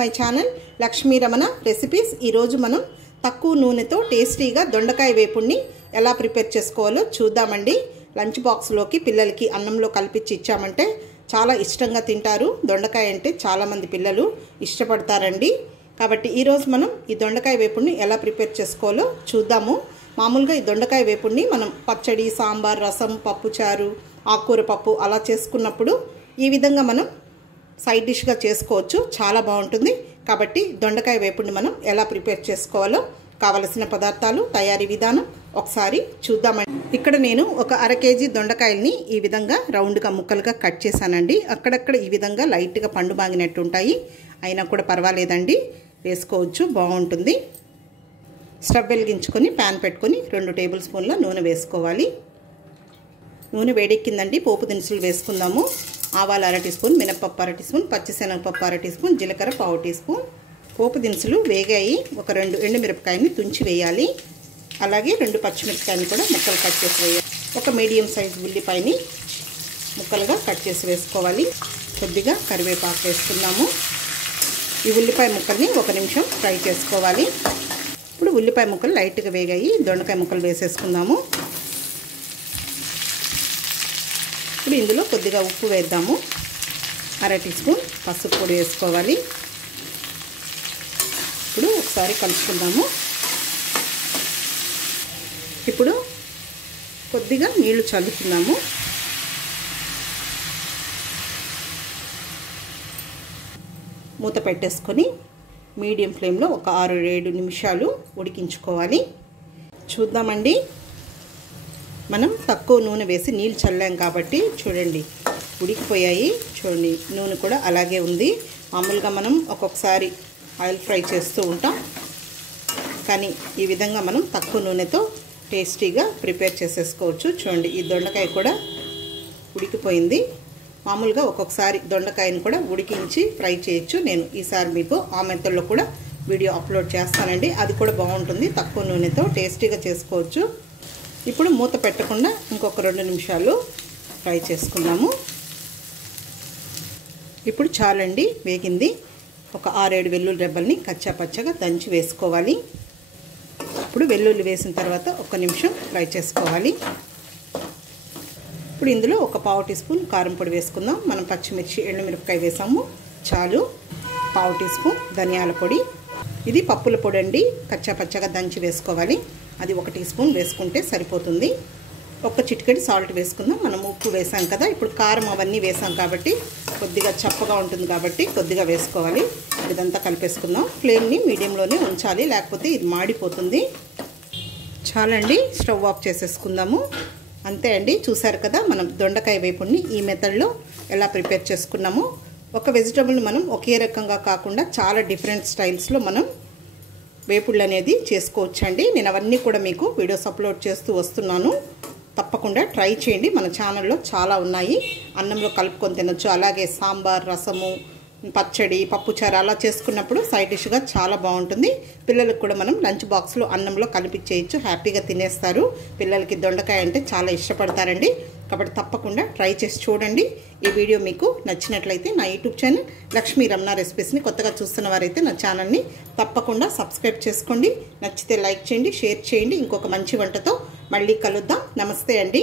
My channel Lakshmi Ramana recipes. ఈరోజు మనం తక్కువ నూనెతో టేస్టీగా దొండకాయ వేపుడిని ఎలా ప్రిపేర్ చేసుకోవాలో చూద్దామండి. లంచ్ బాక్స్లోకి పిల్లలకి అన్నంలో కలిపిచ్చి ఇచ్చామంటే చాలా ఇష్టంగా తింటారు. దొండకాయ అంటే చాలామంది పిల్లలు ఇష్టపడతారండి. కాబట్టి ఈరోజు మనం ఈ దొండకాయ వేపుడిని ఎలా ప్రిపేర్ చేసుకోవాలో చూద్దాము. మామూలుగా ఈ దొండకాయ వేపుడిని మనం పచ్చడి, సాంబార్, రసం, పప్పుచారు, ఆకుకూర పప్పు అలా చేసుకున్నప్పుడు ఈ విధంగా మనం సైడ్ డిష్గా చేసుకోవచ్చు. చాలా బాగుంటుంది. కాబట్టి దొండకాయ వేపుడిని మనం ఎలా ప్రిపేర్ చేసుకోవాలో కావలసిన పదార్థాలు, తయారీ విధానం ఒకసారి చూద్దామండి. ఇక్కడ నేను ఒక అర కేజీ దొండకాయల్ని ఈ విధంగా రౌండ్గా ముక్కలుగా కట్ చేశానండి. అక్కడక్కడ ఈ విధంగా లైట్గా పండు మాగినట్టు ఉంటాయి, అయినా కూడా పర్వాలేదండి, వేసుకోవచ్చు, బాగుంటుంది. స్టవ్ వెలిగించుకొని ప్యాన్ పెట్టుకొని 2 టేబుల్ స్పూన్ల నూనె వేసుకోవాలి. నూనె వేడెక్కిందండి. పోపు దినుసులు వేసుకుందాము. ఆవాలు 1/2 టీ స్పూన్, మినపప్పు 1/2 టీ స్పూన్, పచ్చిశనగపప్పు 1/2 టీ స్పూన్, జీలకర్ర 1/4 టీ స్పూన్. పోపు దినుసులు వేగాయి. ఒక 2 ఎండుమిరపకాయని తుంచి వేయాలి. అలాగే 2 పచ్చిమిరపకాయని కూడా ముక్కలు కట్ చేసి వేయాలి. ఒక మీడియం సైజ్ ఉల్లిపాయని ముక్కలుగా కట్ చేసి వేసుకోవాలి. కొద్దిగా కరివేపాకు వేసుకుందాము. ఈ ఉల్లిపాయ ముక్కల్ని 1 నిమిషం ఫ్రై చేసుకోవాలి. ఇప్పుడు ఉల్లిపాయ ముక్కలు లైట్గా వేగాయి. దొండకాయ ముక్కలు వేసేసుకుందాము. ఇప్పుడు ఇందులో కొద్దిగా ఉప్పు వేద్దాము. 1/2 టీ స్పూన్ పసుపు పొడి వేసుకోవాలి. ఇప్పుడు ఒకసారి కలుపుకుందాము. ఇప్పుడు కొద్దిగా నీళ్లు చల్లుకుందాము. మూత పెట్టేసుకొని మీడియం ఫ్లేమ్లో ఒక 6-7 నిమిషాలు ఉడికించుకోవాలి. చూద్దామండి. మనం తక్కువ నూనె వేసి నీళ్ళు చల్లాం కాబట్టి చూడండి ఉడికిపోయాయి. చూడండి నూనె కూడా అలాగే ఉంది. మామూలుగా మనం ఒక్కొక్కసారి ఆయిల్ ఫ్రై చేస్తూ ఉంటాం, కానీ ఈ విధంగా మనం తక్కువ నూనెతో టేస్టీగా ప్రిపేర్ చేసేసుకోవచ్చు. చూడండి ఈ దొండకాయ కూడా ఉడికిపోయింది. మామూలుగా ఒక్కొక్కసారి దొండకాయని కూడా ఉడికించి ఫ్రై చేయొచ్చు. నేను ఈసారి మీకు ఆ మెథడ్లో కూడా వీడియో అప్లోడ్ చేస్తానండి. అది కూడా బాగుంటుంది. తక్కువ నూనెతో టేస్టీగా చేసుకోవచ్చు. ఇప్పుడు మూత పెట్టకుండా ఇంకొక 2 నిమిషాలు ఫ్రై చేసుకుందాము. ఇప్పుడు చాలండి, వేగింది. ఒక 6-7 వెల్లుల్లి రెబ్బల్ని కచ్చా పచ్చగా దంచి వేసుకోవాలి. ఇప్పుడు వెల్లుల్లి వేసిన తర్వాత 1 నిమిషం ఫ్రై చేసుకోవాలి. ఇప్పుడు ఇందులో ఒక 1/4 టీ స్పూన్ కారం పొడి వేసుకుందాం. మనం పచ్చిమిర్చి, ఎండుమిరపకాయ వేసాము, చాలు. 1/4 టీ స్పూన్ ధనియాల పొడి. ఇది పప్పుల పొడి అండి, కచ్చా పచ్చగా దంచి వేసుకోవాలి. అది 1 టీ స్పూన్ వేసుకుంటే సరిపోతుంది. ఒక చిటికెడు సాల్ట్ వేసుకుందాం. మనం ఉప్పు వేసాం కదా, ఇప్పుడు కారం అవన్నీ వేసాం కాబట్టి కొద్దిగా చప్పగా ఉంటుంది కాబట్టి కొద్దిగా వేసుకోవాలి. ఇదంతా కలిపేసుకుందాం. ఫ్లేమ్ని మీడియంలోనే ఉంచాలి, లేకపోతే ఇది మాడిపోతుంది. చాలండి, స్టవ్ ఆఫ్ చేసేసుకుందాము. అంతే అండి. చూసారు కదా మనం దొండకాయ వేపుడిని ఈ మెథడ్లో ఎలా ప్రిపేర్ చేసుకున్నాము. ఒక వెజిటబుల్ని మనం ఒకే రకంగా కాకుండా చాలా డిఫరెంట్ స్టైల్స్లో మనం వేపుళ్ళు అనేది చేసుకోవచ్చండి. నేను అవన్నీ కూడా మీకు వీడియోస్ అప్లోడ్ చేస్తూ వస్తున్నాను. తప్పకుండా ట్రై చేయండి. మన ఛానల్లో చాలా ఉన్నాయి. అన్నంలో కలుపుకొని తినొచ్చు. అలాగే సాంబార్, రసము, పచ్చడి, పప్పుచారు అలా చేసుకున్నప్పుడు సైడ్ డిష్గా చాలా బాగుంటుంది. పిల్లలకు కూడా మనం లంచ్ బాక్స్లో అన్నంలో కలిపిచ్చేయచ్చు, హ్యాపీగా తినేస్తారు. పిల్లలకి దొండకాయ అంటే చాలా ఇష్టపడతారండి. కాబట్టి తప్పకుండా ట్రై చేసి చూడండి. ఈ వీడియో మీకు నచ్చినట్లయితే నా యూట్యూబ్ ఛానల్ లక్ష్మీ రమణ రెసిపీస్ని కొత్తగా చూస్తున్న వారైతే నా ఛానల్ని తప్పకుండా సబ్స్క్రైబ్ చేసుకోండి. నచ్చితే లైక్ చేయండి, షేర్ చేయండి. ఇంకొక మంచి వంటతో మళ్ళీ కలుద్దాం. నమస్తే అండి.